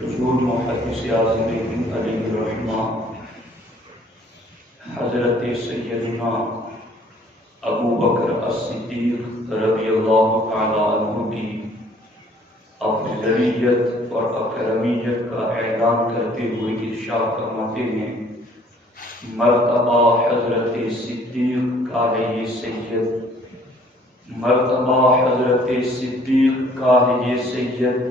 حضور محدث اعظم ہند علیہ الرحمہ حضرت سیدنا ابو بکر الصدیق رضی اللہ تعالی عنہ کی افضلیت اور اکرمیت کا اعلان کرتے ہوئے ارشاد فرماتے ہیں، مرتبہ حضرت صدیق کا ہے یہ سید، مرتبہ حضرت صدیق کا ہے یہ سید،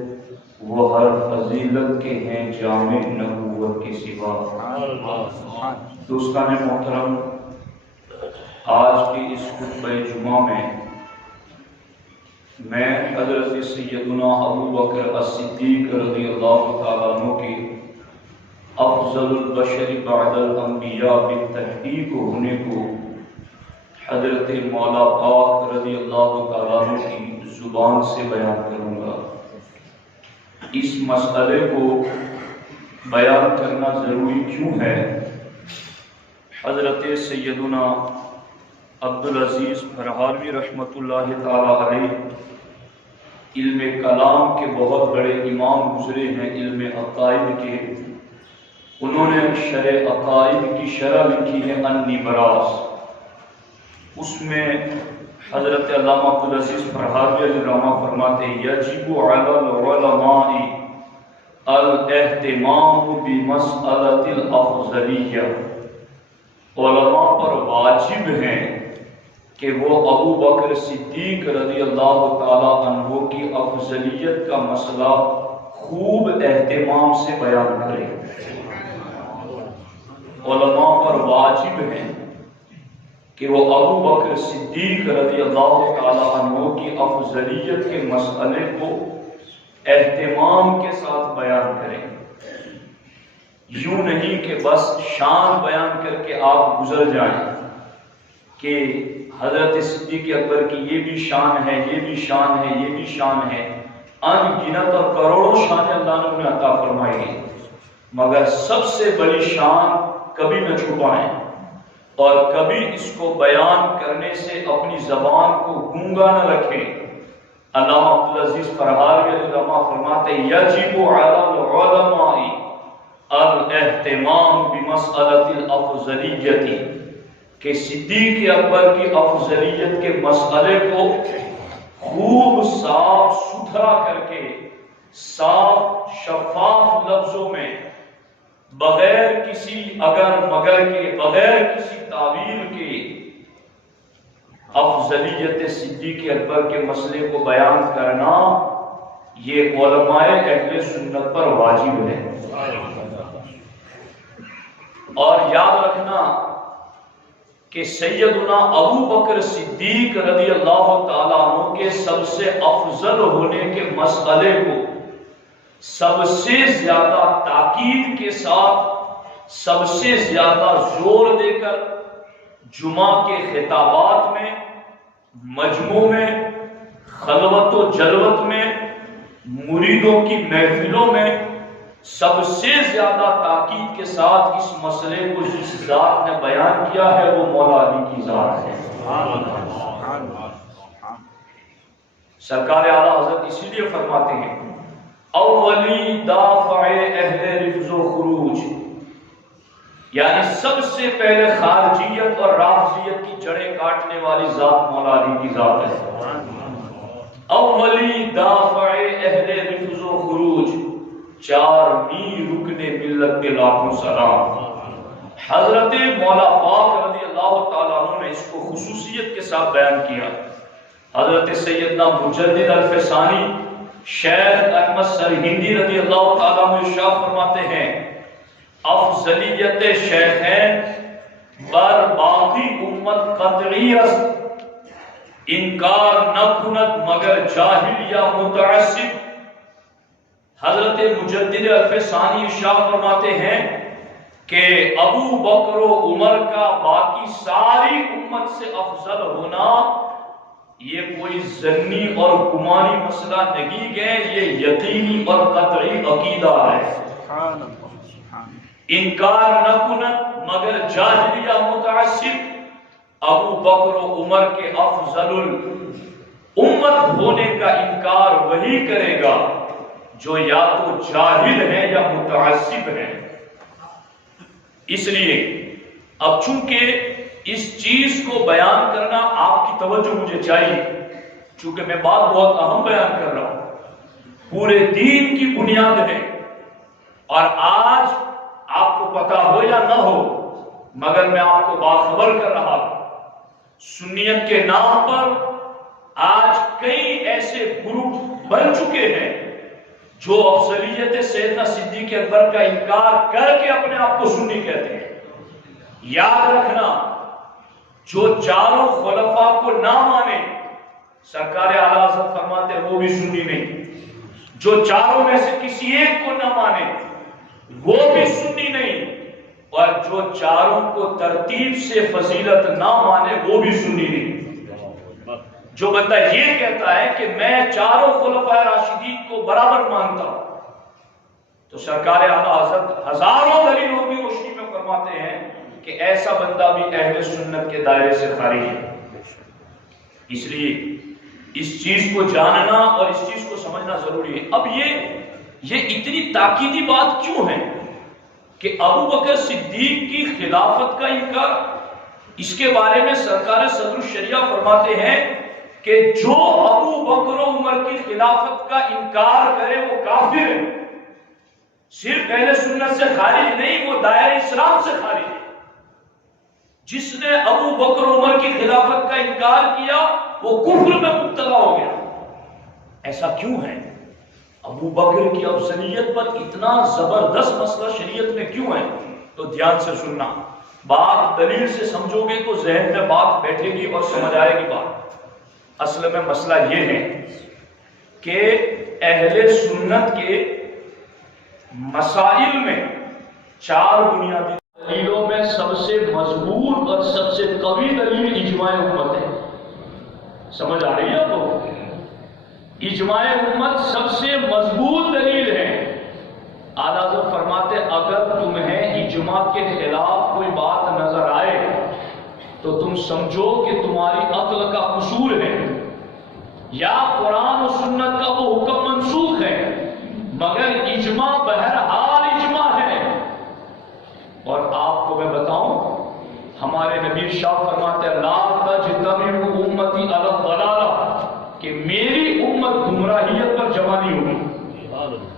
وہ ہر فضیلت کے ہیں جامع نبوت کے سوا۔ دوستان محترم، آج کے اس خطبہ جمعہ میں حضرت سیدنا ابو بکر الصدیق رضی اللہ تعالیٰ عنہ کے افضل البشر بعد الانبیاء بالتحقیق ہونے کو حضرت مولا پاک رضی اللہ تعالیٰ عنہ کی زبان سے بیان کروں گا۔ اس مسئلے کو بیان کرنا ضروری کیوں ہے؟ حضرت سیدنا عبدالعزیز فرحانوی رحمۃ اللہ تعالی علیہ علم کلام کے بہت بڑے امام گزرے ہیں، علم عقائد کے۔ انہوں نے شرح عقائد کی شرح لکھی ہے النبراس، اس میں حضرت علامہ عبدالعزیز فرحانوی علیہ الرحمہ فرماتے ہیں، یجب علی العلماء الاہتمام بمسألۃ الافضلیہ، علماء پر واجب ہیں کہ وہ ابو بکر صدیق رضی اللہ تعالی عنہ کی افضلیت کا مسئلہ خوب اہتمام سے بیان کریں۔ علماء پر واجب ہیں کہ وہ ابو بکر صدیق رضی اللہ تعالی عنہ کی افضلیت کے مسئلے کو اہتمام کے ساتھ بیان کریں، یوں نہیں کہ بس شان بیان کر کے آپ گزر جائیں کہ حضرت صدیق اکبر کی یہ بھی شان ہے، یہ بھی شان ہے، یہ بھی شان ہے، ان گنت اور کروڑوں شانیں اللہ نے انہیں عطا فرمائی ہیں، مگر سب سے بڑی شان کبھی نہ چھپائیں اور کبھی اس کو بیان کرنے سے اپنی زبان کو گونگا نہ رکھیں۔ علامہ عبدالعزیز فرحانوی علیہ الرحمہ فرماتے ہیں، یجب علی العلماء الاہتمام بمسألۃ الافضلیۃ، کہ صدیق اکبر کی افضلیت کے مسئلے کو خوب صاف ستھرا کر کے، صاف شفاف لفظوں میں، بغیر کسی اگر مگر کے، بغیر کسی تعویل کے، افضلیت صدیق اکبر کے مسئلے کو بیان کرنا یہ علماء اہل سنت پر واجب ہے۔ اور یاد رکھنا کہ سیدنا ابو بکر صدیق رضی اللہ تعالیٰ عنہ کے سب سے افضل ہونے کے مسئلے کو سب سے زیادہ تاکید کے ساتھ، سب سے زیادہ زور دے کر جمعہ کے خطابات میں، مجموع میں، خلوت و جلوت میں، مریدوں کی محفلوں میں سب سے زیادہ تاکید کے ساتھ اس مسئلے کو جس ذات نے بیان کیا ہے وہ مولا علی کی ذات ہے۔ سرکار اعلیٰ حضرت اسی لیے فرماتے ہیں، اولی دافع اہل رفض و خروج، یعنی سب سے پہلے خارجیت اور رافضیت کی جڑیں کاٹنے والی ذات مولا علی کی ذات ہے۔ اولی دافع اہل رفض و خروج، چار میر رکن ملت کے لاکھوں سلام۔ حضرت مولا پاک رضی اللہ تعالیٰ عنہ نے اس کو خصوصیت کے ساتھ بیان کیا۔ حضرت سیدنا مجدد الفسانی شیخ احمد سرہندی رضی اللہ تعالیٰ عنہ ارشاد فرماتے ہیں، افضلیت شیخین بر باقی امت قطعی است، انکار نہ کند مگر جاہل یا متعصب۔ حضرت مجدد الفسانی ارشاد فرماتے ہیں کہ ابو بکر و عمر کا باقی ساری امت سے افضل ہونا یہ کوئی ظنی اور گمانی مسئلہ نہیں ہے، یہ یقینی اور قطعی عقیدہ ہے۔ انکار نہ کنت مگر جاہل یا متعصب، ابو بکر و عمر کے افضل الامت ہونے کا انکار وہی کرے گا جو یا تو جاہل ہیں یا متعصب ہیں۔ اس لیے اب چونکہ اس چیز کو بیان کرنا آپ کی توجہ مجھے چاہیے، چونکہ میں بات بہت اہم بیان کر رہا ہوں، پورے دین کی بنیاد ہے۔ اور آج آپ کو پتا ہو یا نہ ہو مگر میں آپ کو باخبر کر رہا ہوں، سنیت کے نام پر آج کئی ایسے گروپ بن چکے ہیں جو افضلیت سیدنا صدیق اکبر کا انکار کر کے اپنے آپ کو سنی کہتے ہیں۔ یاد رکھنا، جو چاروں خلفاء کو نہ مانے، سرکار اعلیٰ حضرت فرماتے ہیں وہ بھی سنی نہیں۔ جو چاروں میں سے کسی ایک کو نہ مانے وہ بھی سنی نہیں، اور جو چاروں کو ترتیب سے فضیلت نہ مانے وہ بھی سنی نہیں۔ جو بندہ یہ کہتا ہے کہ میں چاروں خلفاء راشدین کو برابر مانتا ہوں، تو سرکار اعلیٰ حضرت ہزاروں دلیلوں کی روشنی میں فرماتے ہیں کہ ایسا بندہ بھی اہل سنت کے دائرے سے خارج ہے۔ اس لیے اس چیز کو جاننا اور اس چیز کو سمجھنا ضروری ہے۔ اب یہ اتنی تاکیدی بات کیوں ہے کہ ابو بکر صدیق کی خلافت کا انکار؟ اس کے بارے میں سرکار صدر الشریعہ فرماتے ہیں کہ جو ابو بکر و عمر کی خلافت کا انکار کرے وہ کافر ہے۔ صرف اہل سنت سے خارج نہیں، وہ دائرہ اسلام سے خارج ہے۔ جس نے ابو بکر و عمر کی خلافت کا انکار کیا وہ کفر میں مبتلا ہو گیا۔ ایسا کیوں ہے؟ ابو بکر کی افضلیت پر اتنا زبردست مسئلہ شریعت میں کیوں ہے؟ تو دھیان سے سننا، بات دلیل سے سمجھو گے تو ذہن میں بات بیٹھے گی اور سمجھ آئے گی بات۔ اصل میں مسئلہ یہ ہے کہ اہل سنت کے مسائل میں چار بنیادی دلیلوں میں سب سے مضبوط اور سب سے قوی دلیل اجماع امت ہے۔ سمجھ آ رہی ہے آپ کو؟ اجماع امت سب سے مضبوط دلیل ہے۔ اعلیٰ حضرت فرماتے اگر تمہیں اجماع کے خلاف کوئی بات نظر آئے تو تم سمجھو کہ تمہاری عقل کا قصور ہے، یا قرآن و سنت کا وہ حکم منسوخ ہے، مگر اجماع بہرحال اجماع ہے۔ اور آپ کو میں بتاؤں، ہمارے نبی ارشاد فرماتے ہیں لا تجتمع امتی علی الضلالہ، کہ میری امت گمراہیت پر جمع نہیں ہوگی،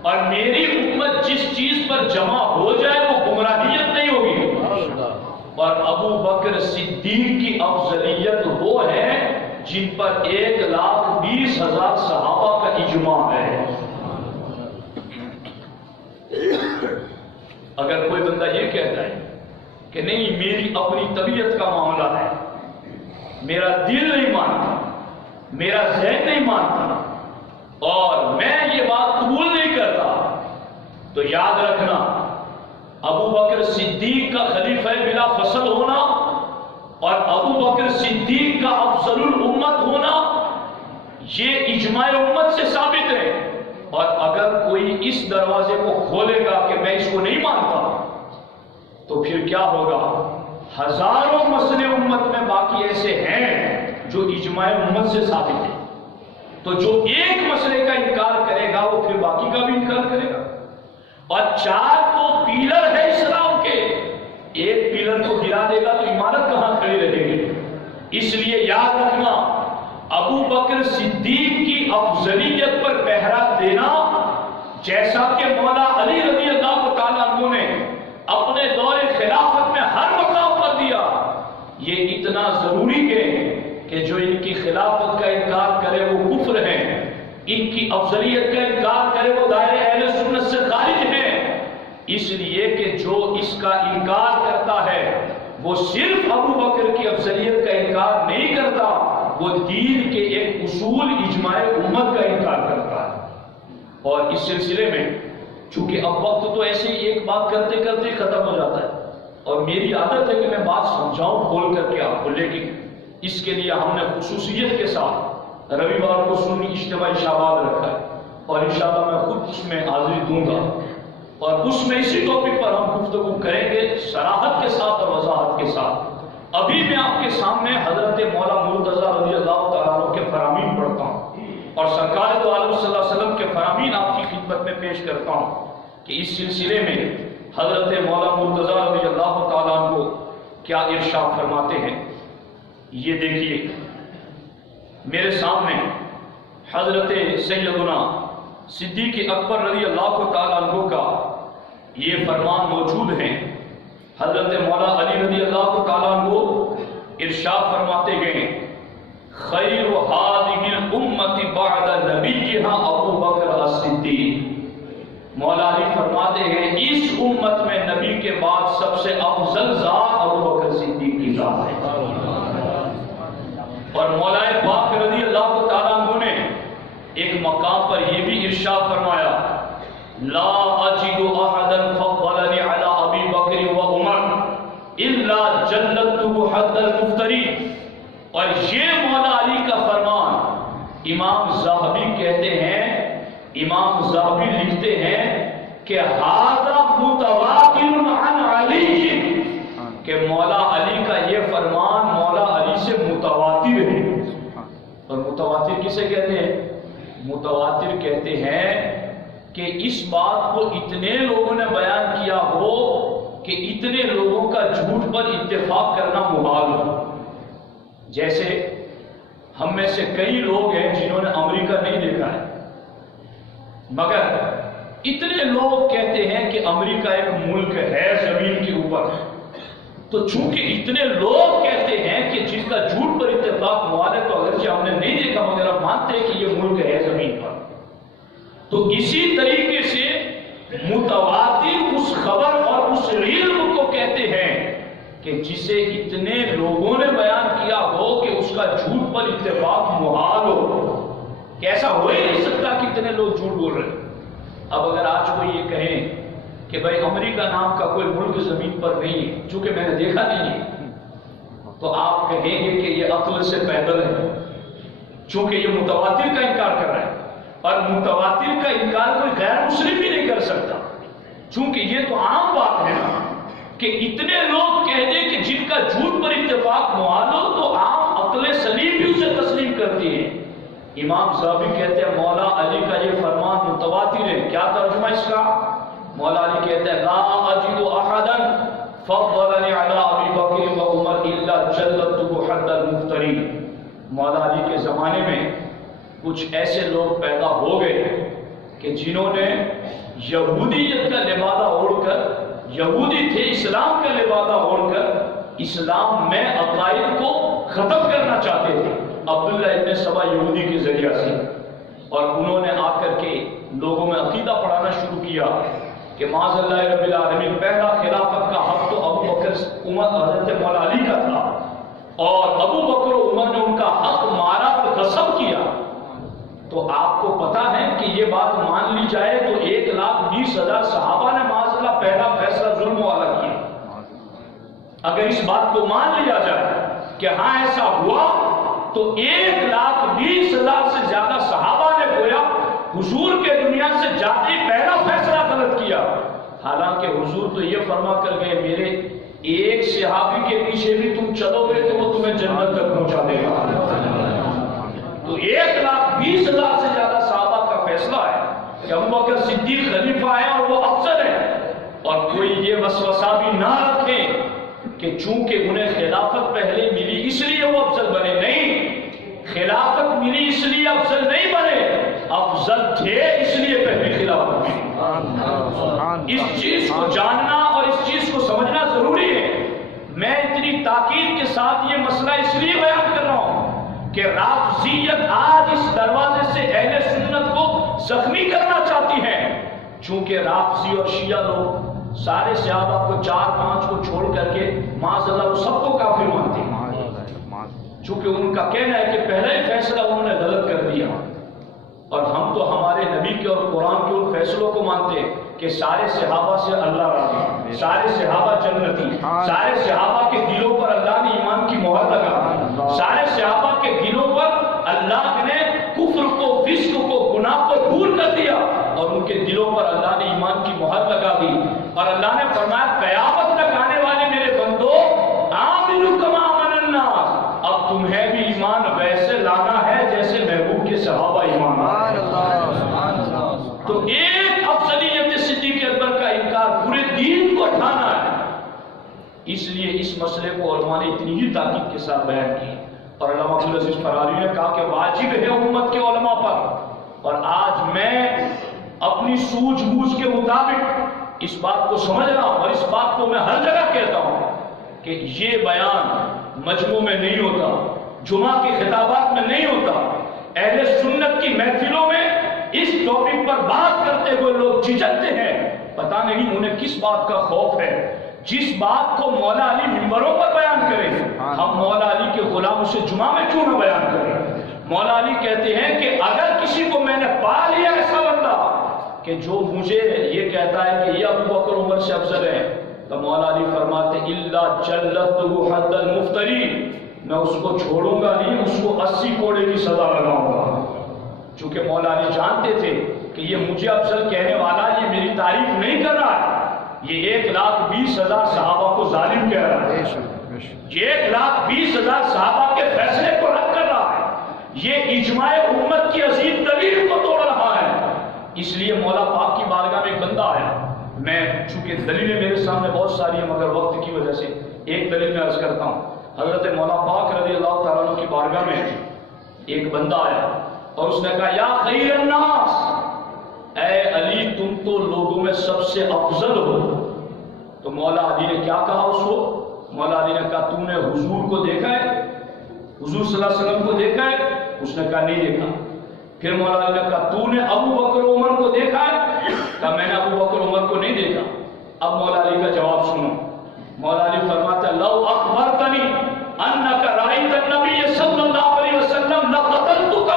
اور میری امت جس چیز پر جمع ہو جائے وہ گمراہیت نہیں ہوگی۔ اور ابو بکر صدیق کی افضلیت وہ ہے جن پر 1,20,000 صحابہ کا اجماع ہے۔ اگر کوئی بندہ یہ کہتا ہے کہ نہیں میری اپنی طبیعت کا معاملہ ہے، میرا دل نہیں مانتا، میرا ذہن نہیں مانتا، اور میں یہ بات قبول نہیں کرتا، تو یاد رکھنا ابو بکر صدیق کا خلیفہ بلا فصل ہونا اور ابو بکر صدیق کا افضل الامت ہونا یہ اجماع امت سے ثابت ہے۔ اور اگر کوئی اس دروازے کو کھولے گا کہ میں اس کو نہیں مانتا تو پھر کیا ہوگا؟ ہزاروں مسئلے امت میں باقی ایسے ہیں جو اجماع امت سے ثابت ہے، تو جو ایک مسئلے کا انکار کرے گا وہ پھر باقی کا بھی انکار کرے گا۔ اور چار تو پیلر ہے اسلام کے، ایک پیلر کو گرا دے گا تو عمارت کہاں کھڑی رہے گی؟ اس لیے یاد رکھنا ابو بکر صدیق کی افضلیت پر پہرا دینا، جیسا کہ مولا علی رضی اللہ تعالیٰ عنہ نے اپنے دور خلافت میں ہر مقام پر دیا، یہ اتنا ضروری ہے کہ جو ان کی خلافت کا انکار کرے وہ کفر ہے، ان کی افضلیت کا انکار کرے وہ دائرہ اہل سنت سے خارج ہے۔ اس لیے کہ جو اس کا انکار کرتا ہے وہ صرف ابو بکر کی افضلیت کا انکار نہیں کرتا، وہ دین کے ایک اصول اجماع امت کا انکار کرتا ہے۔ اور اس سلسلے میں چونکہ اب وقت تو ایسے ہی ایک بات کرتے کرتے ختم ہو جاتا ہے، اور میری عادت ہے کہ میں بات سمجھاؤں کھول کر کے آپ کو، لیکن اس کے لیے ہم نے خصوصیت کے ساتھ رویوار کو سنی اجتماعی شاباد رکھا ہے، اور انشاءاللہ میں خود اس میں حاضری دوں گا، اور اس میں اسی ٹاپک پر ہم گفتگو کریں گے صراحت کے ساتھ اور وضاحت کے ساتھ۔ ابھی میں آپ کے سامنے حضرت مولا مرتضیٰ رضی اللہ تعالیٰ عنہ کے فرامین پڑھتا ہوں، اور سرکار دو عالم صلی اللہ علیہ وسلم کے فرامین آپ کی خدمت میں پیش کرتا ہوں کہ اس سلسلے میں حضرت مولا مرتضی رضی اللہ تعالیٰ عنہ کیا ارشاد فرماتے ہیں. یہ دیکھیے میرے سامنے حضرت سیدنا صدیق اکبر رضی اللہ تعالیٰ عنہ کا یہ فرمان موجود ہے. حضرت مولا علی رضی اللہ تعالیٰ عنہ ارشاد فرماتے گئے خیر هذه الامت بعد نبیہا ابو بکر الصدیق. مولا علی فرماتے ہیں اس امت میں نبی کے بعد سب سے افضل ذات ابو بکر صدیق کی ذات ہے. اور مولا پاک رضی اللہ تعالیٰ عنہ نے ایک مقام پر یہ بھی ارشاد فرمایا لا اجد احدا فضلني على ابی بکر و عمر الا جلدته حد المفتری. اور یہ مولا علی کا فرمان امام ذہبی کہتے ہیں، امام ذہبی لکھتے ہیں کہ ھذا متواتر عن علی، کہ مولا علی کا یہ فرمان مولا علی سے متواتر ہے. اور متواتر کسے کہتے ہیں؟ متواتر کہتے ہیں کہ اس بات کو اتنے لوگوں نے بیان کیا ہو کہ اتنے لوگوں کا جھوٹ پر اتفاق کرنا محال ہو. جیسے ہم میں سے کئی لوگ ہیں جنہوں نے امریکہ نہیں دیکھا ہے، مگر اتنے لوگ کہتے ہیں کہ امریکہ ایک ملک ہے زمین کے اوپر. تو چونکہ اتنے لوگ کہتے ہیں کہ جن کا جھوٹ پر اتفاق محال ہے، تو اگرچہ ہم نے نہیں دیکھا مگر ہم مانتے ہیں کہ یہ ملک ہے زمین پر. تو اسی طریقے سے متواتر اس خبر اور اس علم کو کہتے ہیں کہ جسے اتنے لوگوں نے بیان کیا ہو کہ اس کا جھوٹ پر اتفاق محال ہو، کہ ایسا ہو ہی نہیں سکتا کہ اتنے لوگ جھوٹ بول رہے ہیں. اب اگر آج کوئی یہ کہیں کہ بھائی امریکہ نام کا کوئی ملک زمین پر نہیں ہے، چونکہ میں نے دیکھا نہیں ہے، تو آپ کہیں گے کہ یہ عقل سے پیدل ہے، چونکہ یہ متواتر کا انکار کر رہا ہے. اور متواتر کا انکار کوئی غیر مسلم بھی نہیں کر سکتا، چونکہ یہ تو عام بات ہے نا کہ اتنے لوگ کہہ دیں کہ جن کا جھوٹ پر اتفاق محال ہو تو عام عقل سلیم بھی اسے تسلیم کرتی ہے. امام ذہبی کہتے ہیں مولا علی کا یہ فرمان متواتر ہے. کیا ترجمہ اس کا؟ مولا علی کہتے ہیں لا اجد احدا فضلني على ابی بکر و عمر الا جلدته حد المفتری. مولا علی کے زمانے میں کچھ ایسے لوگ پیدا ہو گئے کہ جنہوں نے یہودیت کا لبادہ اوڑھ کر، یہودی تھے اسلام کا لبادہ اوڑھ کر اسلام میں عقائد کو ختم کرنا چاہتے تھے. عبداللہ ابن سبا یہودی کے ذریعہ سے، اور انہوں نے آ کر کے لوگوں میں عقیدہ پڑھانا شروع کیا کہ معاذ اللہ رب العالمین پہلا خلافت کا حق تو ابو بکر عمر حضرت مولا علی کا تھا، اور ابو بکر و عمر نے ان کا حق مارا اور غصب کیا. تو آپ کو پتا ہے کہ یہ بات مان لی جائے تو 1,20,000 صحابہ نے معاذ اللہ پہلا فیصلہ ظلم والا کیا. اگر اس بات کو مان لیا جائے کہ ہاں ایسا ہوا تو 1,20,000 سے زیادہ صحابہ نے گویا حضور کے دنیا سے جاتے ہی پہلا فیصلہ غلط کیا. حالانکہ حضور تو یہ فرما کر گئے میرے ایک صحابی کے پیچھے بھی تم چلو گے تو وہ تمہیں جنت تک پہنچا دے گا. تو 1,20,000 سے زیادہ صحابہ کا فیصلہ ہے کہ ابو بکر صدیق خلیفہ ہے اور وہ افضل ہے. اور کوئی یہ وسوسہ بھی نہ رکھے کہ چونکہ انہیں خلافت پہلے ملی اس لیے وہ افضل بنے. نہیں، خلافت ملی اس لیے افضل نہیں بنے، افضل تھے اس لیے پہلی خلافت ملی. اس چیز کو جاننا اور اس چیز کو سمجھنا ضروری ہے. میں اتنی تاکید کے ساتھ یہ مسئلہ اس لیے بیان کر رہا ہوں کہ رافضیت آج اس دروازے سے اہل سنت کو زخمی کرنا چاہتی ہے. چونکہ رافضی اور شیعہ لوگ سارے صحابہ کو 4-5 کو چھوڑ کر کے معاذ اللہ وہ سب کو کافر مانتے ہیں، چونکہ ان کا کہنا ہے کہ پہلا ہی فیصلہ انہوں نے غلط کر دیا. اور ہم تو ہمارے نبی کے اور قرآن کے ان فیصلوں کو مانتے ہیں کہ سارے صحابہ سے اللہ راضی، سارے صحابہ جنتی، سارے صحابہ کے دلوں پر اللہ نے ایمان کی مہر لگا، سارے صحابہ کے دلوں پر اللہ نے کفر کو، فسق کو، گناہ کو دور کر دیا اور ان کے دلوں پر اللہ نے ایمان کی مہر لگا دی. اور اللہ نے فرمایا قیامت تک آنے والے میرے بندو آمنوا کما آمن الناس، اب تمہیں بھی ایمان ویسے لانا ہے جیسے محبوب کے صحابہ ایمان. تو ایک دین کو اٹھانا ہے۔ اس لیے اس مسئلے کو علماء نے اتنی ہی تاکید کے ساتھ بیان کی، اور علامہ عبدالعزیز فراری نے کہا کہ واجب ہے امت کے علماء پر، اور آج میں اپنی سوجھ بوجھ کے مطابق اس بات کو سمجھ رہا ہوں، اور اس بات کو میں ہر جگہ کہتا ہوں کہ یہ بیان مجموع میں نہیں ہوتا، جمعہ کے خطابات میں نہیں ہوتا، اہل سنت کی محفلوں میں اس ٹاپک پر بات کرتے ہوئے لوگ جھجکتے ہیں، پتہ نہیں انہیں کس بات کا خوف ہے۔ جس بات کو مولا علی منبروں پر بیان کریں، ہم مولا علی کے غلاموں سے جمعہ میں کیوں نہ بیان کریں؟ مولا علی کہتے ہیں کہ اگر کسی کو میں نے پا لیا ایسا بندہ کہ جو مجھے یہ کہتا ہے کہ یہ ابو بکر عمر سے افضل ہے، تو مولا علی فرماتے الا جلدہ حد المفتری، میں اس کو چھوڑوں گا نہیں، اس کو 80 کوڑے کی سزا لگاؤں گا۔ چونکہ مولا علی جانتے تھے کہ یہ مجھے افضل کہنے والا یہ میری تعریف نہیں کر رہا ہے، یہ 1,20,000 صحابہ کو ظالم کہہ رہا ہے، یہ 1,20,000 صحابہ کے فیصلے کو رد کر رہا ہے، یہ اجماع امت کی عظیم دلیل کو توڑ رہا ہے۔ اس لیے مولا پاک کی بارگاہ میں ایک بندہ آیا، میں چونکہ دلیلیں میرے سامنے بہت ساری ہیں مگر وقت کی وجہ سے ایک دلیل میں عرض کرتا ہوں۔ حضرت مولا پاک رضی اللہ تعالیٰ عنہ کی بارگاہ میں ایک بندہ آیا اور اس نے کہا یا خیر الناس، اے علی تم تو لوگوں میں سب سے افضل ہو۔ تو مولا علی نے کیا کہا اس کو؟ مولا علی نے کہا تو نے حضور کو دیکھا ہے؟ حضور صلی اللہ علیہ وسلم کو دیکھا ہے؟ اس نے کہا نہیں دیکھا۔ پھر مولا علی نے کہا تو نے ابو بکر عمر کو دیکھا ہے؟ کہا میں نے ابو بکر عمر کو نہیں دیکھا۔ اب مولا علی کا جواب سنو، مولا علی فرماتا لو اخبرتنی انک رأیت النبی صلی اللہ علیہ وسلم لقتلتک،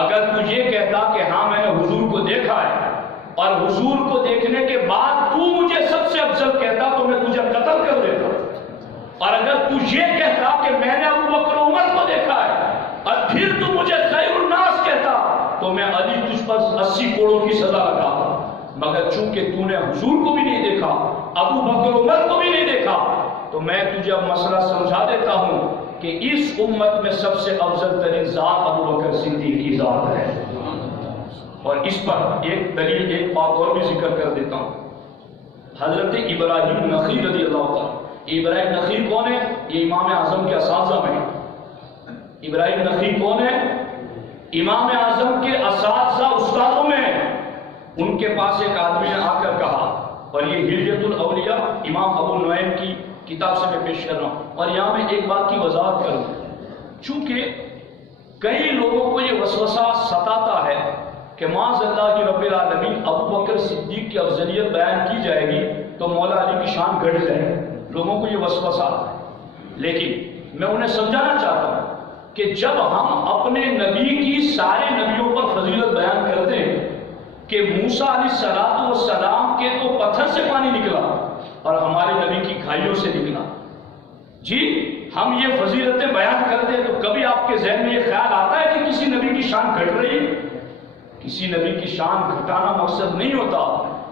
اگر تو یہ کہتا کہ ہاں میں نے حضور کو دیکھا ہے اور حضور کو دیکھنے کے بعد تو مجھے سب سے افضل کہتا تو میں تجھے قتل کر دیتا، اور اگر تو یہ کہتا کہ میں نے ابو بکر عمر کو دیکھا ہے اور پھر تو مجھے خیر الناس کہتا تو میں علی تجھ پر 80 کوڑوں کی سزا لگاتا، مگر چونکہ تو نے حضور کو بھی نہیں دیکھا، ابو بکر عمر کو بھی نہیں دیکھا، تو میں تجھے اب مسئلہ سمجھا دیتا ہوں کہ اس امت میں سب سے افضل ترین ذات ابو بکر صدیق کی ذات ہے۔ اور اس پر ایک دلیل ایک بات اور بھی ذکر کر دیتا ہوں۔ حضرت ابراہیم نخعی رضی اللہ تعالیٰ، ابراہیم نخعی کون ہے؟ یہ امام اعظم کے اساتذہ میں۔ ابراہیم نخعی کون ہے؟ امام اعظم کے اساتذہ استادوں میں۔ ان کے پاس ایک آدمی نے آ کر کہا، اور یہ ہلیۃ الاولیاء امام ابو نعیم کی کتاب سے میں پیش کر رہا ہوں، اور یہاں میں ایک بات کی وضاحت کروں، چونکہ کئی لوگوں کو یہ وسوسہ ستاتا ہے کہ معاذ اللہ کی رب العالمین ابو بکر صدیق کی افضلیت بیان کی جائے گی تو مولا علی کی شان گھٹ جائے گی، لوگوں کو یہ وسوسہ آتا ہے۔ لیکن میں انہیں سمجھانا چاہتا ہوں کہ جب ہم اپنے نبی کی سارے نبیوں پر فضیلت بیان کرتے ہیں کہ موسیٰ علیہ السلام کے تو پتھر سے پانی نکلا اور ہمارے نبی کی کھائیوں سے نکلا، جی ہم یہ فضیلتیں بیان کرتے ہیں تو کبھی آپ کے ذہن میں یہ خیال آتا ہے کہ کسی نبی کی شان گھٹ رہی ہے؟ کسی نبی کی شان گھٹانا مقصد نہیں ہوتا،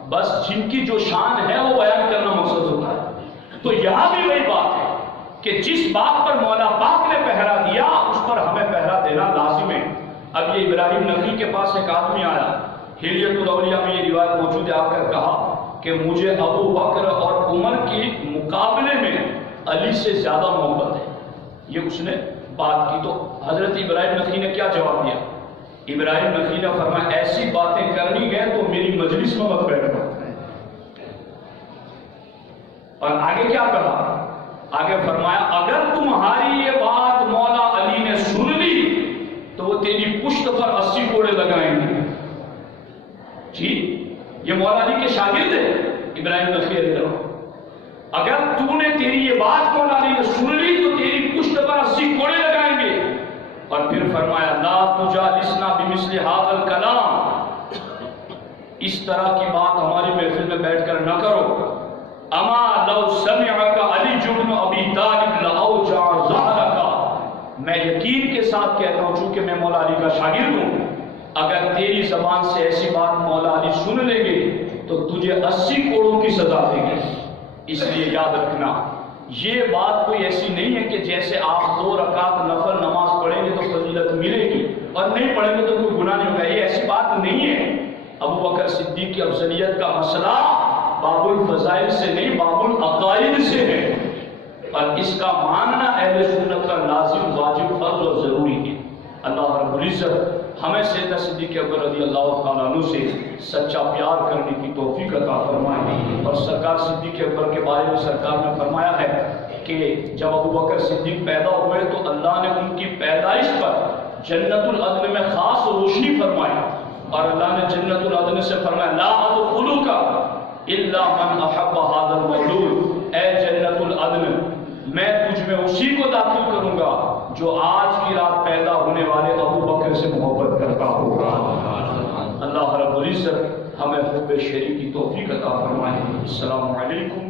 بس جن کی جو شان ہے وہ بیان کرنا مقصد ہوتا ہے۔ تو یہاں بھی وہی بات ہے کہ جس بات پر مولا پاک نے پہرا دیا اس پر ہمیں پہرا دینا لازم ہے۔ اب یہ ابراہیم نخعی کے پاس ایک آدمی آیا، ہلیۃ الاولیاء میں یہ روایت موجود ہے، آ کر کہا کہ مجھے ابو بکر اور عمر کے مقابلے میں علی سے زیادہ محبت ہے، یہ اس نے بات کی۔ تو حضرت ابراہیم نخعی نے کیا جواب دیا؟ ابراہیم نخعی نے فرمایا ایسی باتیں کرنی ہے تو میری مجلس میں مت بیٹھنا۔ اور آگے کیا کہا؟ آگے فرمایا اگر تمہاری یہ بات مولا علی نے سن لی تو وہ تیری پشت پر 80 کوڑے لگائیں گے۔ جی یہ مولا علی کے شاگرد ہے ابراہیم نخعی علیہ السلام، اگر تو نے تیری یہ بات مولا علی نے سن لی تو تیری پشت پر 80 کوڑے لگائیں گے۔ اور پھر فرمایا لا تجالسنا بمثل هذا الكلام، اس طرح کی بات ہماری محفل میں بیٹھ کر نہ کرو۔ اما لو سمعك علی بن ابی طالب لاوجع ظهرك، میں یقین کے ساتھ کہتا ہوں چونکہ میں مولا علی کا شاگرد ہوں، اگر تیری زبان سے ایسی بات مولا علی سن لیں گے تو تجھے 80 کوڑوں کی سزا دیں گے۔ اس لیے یاد رکھنا یہ بات کوئی ایسی نہیں ہے کہ جیسے آپ 2 رکعت نفل نماز پڑھیں گے تو فضیلت ملے گی اور نہیں پڑھیں گے تو کوئی گناہ نہیں ہوگا، یہ ایسی بات نہیں ہے۔ ابو بکر صدیق کی افضلیت کا مسئلہ باب الفضائل سے نہیں، باب العقائد سے ہے، اور اس کا ماننا اہل سنت کا لازم، واجب، فرض اور ضروری ہے۔ اللہ رب العزت ہمیں سیدنا صدیق اکبر رضی اللہ تعالیٰ عنہ سے سچا پیار کرنے کی توفیق عطا فرمائے۔ اور سرکار صدیق اکبر کے بارے میں سرکار نے فرمایا ہے کہ جب ابو بکر صدیق پیدا ہوئے تو اللہ نے ان کی پیدائش پر جنت العدن میں خاص روشنی فرمائی، اور اللہ نے جنت العدن سے فرمایا لا ادخلک الا من احب هذا المولود، اے جنت العدن میں تجھ میں اسی کو داخل کروں گا جو آج کی رات پیدا ہونے والے ابو بکر سے محبت کرتا ہوگا۔ اللہ رب العزت ہمیں حب شریک کی توفیق عطا فرمائے۔ السلام علیکم